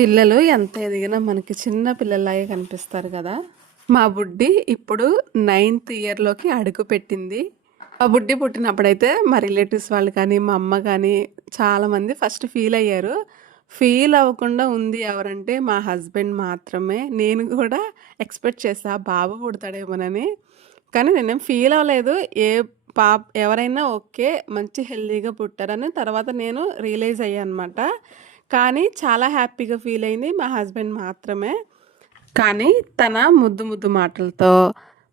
పిల్లలు ఎంత ఎదిగినా మనకి చిన్న పిల్లలాగే కనిపిస్తారు కదా. మా బుడ్డి ఇప్పుడు నైన్త్ ఇయర్లోకి అడుగు పెట్టింది. ఆ బుడ్డి పుట్టినప్పుడైతే మా రిలేటివ్స్ వాళ్ళు కానీ మా అమ్మ కానీ చాలామంది ఫస్ట్ ఫీల్ అయ్యారు. ఫీల్ అవ్వకుండా ఉంది ఎవరంటే మా హస్బెండ్ మాత్రమే. నేను కూడా ఎక్స్పెక్ట్ చేసా బాబు పుడతాడేమోనని. కానీ నేనేం ఫీల్ అవ్వలేదు. ఏ పాప ఎవరైనా ఓకే మంచి హెల్తీగా పుట్టారని తర్వాత నేను రియలైజ్ అయ్యా అనమాట కానీ చాలా హ్యాపీగా ఫీల్ అయింది మా హస్బెండ్ మాత్రమే. కానీ తన ముద్దు ముద్దు మాటలతో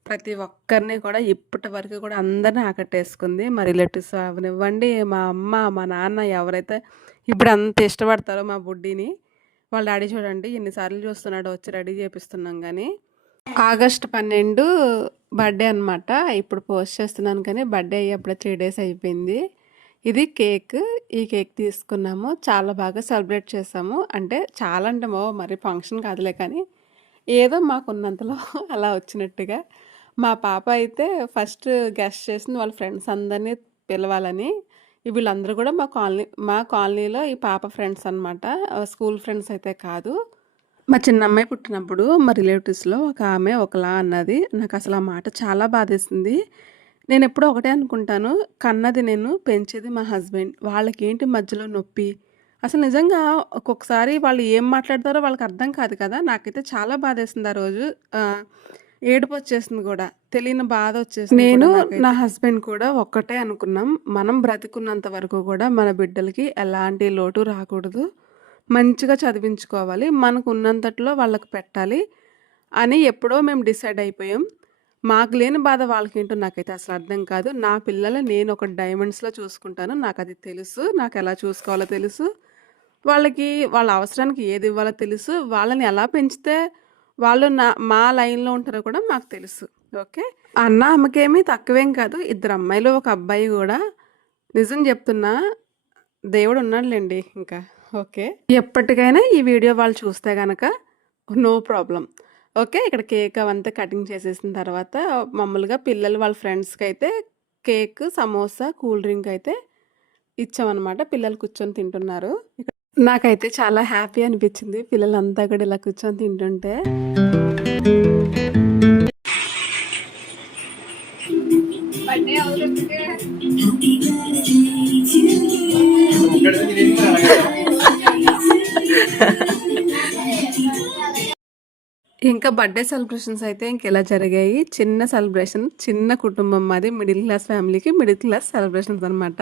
ప్రతి ఒక్కరిని కూడా ఇప్పటి వరకు కూడా అందరిని ఆకట్టేసుకుంది. మా రిలేటివ్స్ అవనివ్వండి మా అమ్మ మా నాన్న ఎవరైతే ఇప్పుడు అంత ఇష్టపడతారో మా బుడ్డిని వాళ్ళ డాడీ చూడండి ఎన్నిసార్లు చూస్తున్నాడో వచ్చి రెడీ చేపిస్తున్నాం కానీ ఆగస్ట్ పన్నెండు బర్త్డే అనమాట ఇప్పుడు పోస్ట్ చేస్తున్నాను కానీ బర్త్డే అయ్యేప్పుడే త్రీ డేస్ అయిపోయింది. ఇది కేక్. ఈ కేక్ తీసుకున్నాము. చాలా బాగా సెలబ్రేట్ చేసాము. అంటే చాలా అంటే మో మరి ఫంక్షన్ కాదులే కానీ ఏదో మాకున్నంతలో అలా వచ్చినట్టుగా. మా పాప అయితే ఫస్ట్ గెస్ట్ చేసింది వాళ్ళ ఫ్రెండ్స్ అందరినీ పిలవాలని. వీళ్ళందరూ కూడా మా కాలనీ మా కాలనీలో ఈ పాప ఫ్రెండ్స్ అనమాట స్కూల్ ఫ్రెండ్స్ అయితే కాదు. మా చిన్న అమ్మాయి పుట్టినప్పుడు మా రిలేటివ్స్లో ఒక ఆమె ఒకలా అన్నది. నాకు అసలు ఆ మాట చాలా బాధేసింది. నేను ఎప్పుడూ ఒకటే అనుకుంటాను కన్నది నేను పెంచేది మా హస్బెండ్. వాళ్ళకి ఏంటి మధ్యలో నొప్పి? అసలు నిజంగా ఒక్కొక్కసారి వాళ్ళు ఏం మాట్లాడతారో వాళ్ళకి అర్థం కాదు కదా? నాకైతే చాలా బాధేసింది ఆ రోజు. ఏడుపు వచ్చేసింది కూడా. తెలియని బాధ వచ్చేసింది నేను నా హస్బెండ్ కూడా ఒక్కటే అనుకున్నాం. మనం బ్రతికున్నంత వరకు కూడా మన బిడ్డలకి ఎలాంటి లోటు రాకూడదు. మంచిగా చదివించుకోవాలి. మనకు ఉన్నంతట్లో వాళ్ళకి పెట్టాలి అని ఎప్పుడో మేము డిసైడ్ అయిపోయాం. మాకు లేని బాధ వాళ్ళకేంటో నాకైతే అసలు అర్థం కాదు. నా పిల్లలు నేను ఒక డైమండ్స్లో చూసుకుంటాను. నాకు అది తెలుసు. నాకు ఎలా చూసుకోవాలో తెలుసు. వాళ్ళకి వాళ్ళ అవసరానికి ఏది ఇవ్వాలో తెలుసు. వాళ్ళని ఎలా పెంచితే వాళ్ళు నా మా లైన్లో ఉంటారో కూడా మాకు తెలుసు. ఓకే? అన్న అమ్మకేమీ తక్కువేం కాదు. ఇద్దరు అమ్మాయిలు ఒక అబ్బాయి కూడా. నిజం చెప్తున్నా దేవుడు ఉన్నాడులేండి ఇంకా. ఓకే? ఎప్పటికైనా ఈ వీడియో వాళ్ళు చూస్తే కనుక నో ప్రాబ్లం. ఓకే. ఇక్కడ కేక్ అవంతా కటింగ్ చేసేసిన తర్వాత మామూలుగా పిల్లలు వాళ్ళ ఫ్రెండ్స్కి అయితే కేక్ సమోసా కూల్ డ్రింక్ అయితే ఇచ్చామన్నమాట. పిల్లలు కూర్చొని తింటున్నారు. ఇక్కడ నాకైతే చాలా హ్యాపీ అనిపించింది పిల్లలంతా కూడా ఇలా కూర్చొని తింటుంటే. ఇంకా బర్త్డే సెలబ్రేషన్స్ అయితే ఇంకెలా జరిగాయి? చిన్న సెలబ్రేషన్ చిన్న కుటుంబం మాది మిడిల్ క్లాస్ ఫ్యామిలీకి మిడిల్ క్లాస్ సెలబ్రేషన్స్ అనమాట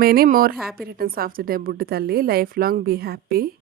many more happy returns of the day బుడ్డి తల్లి. Life long be happy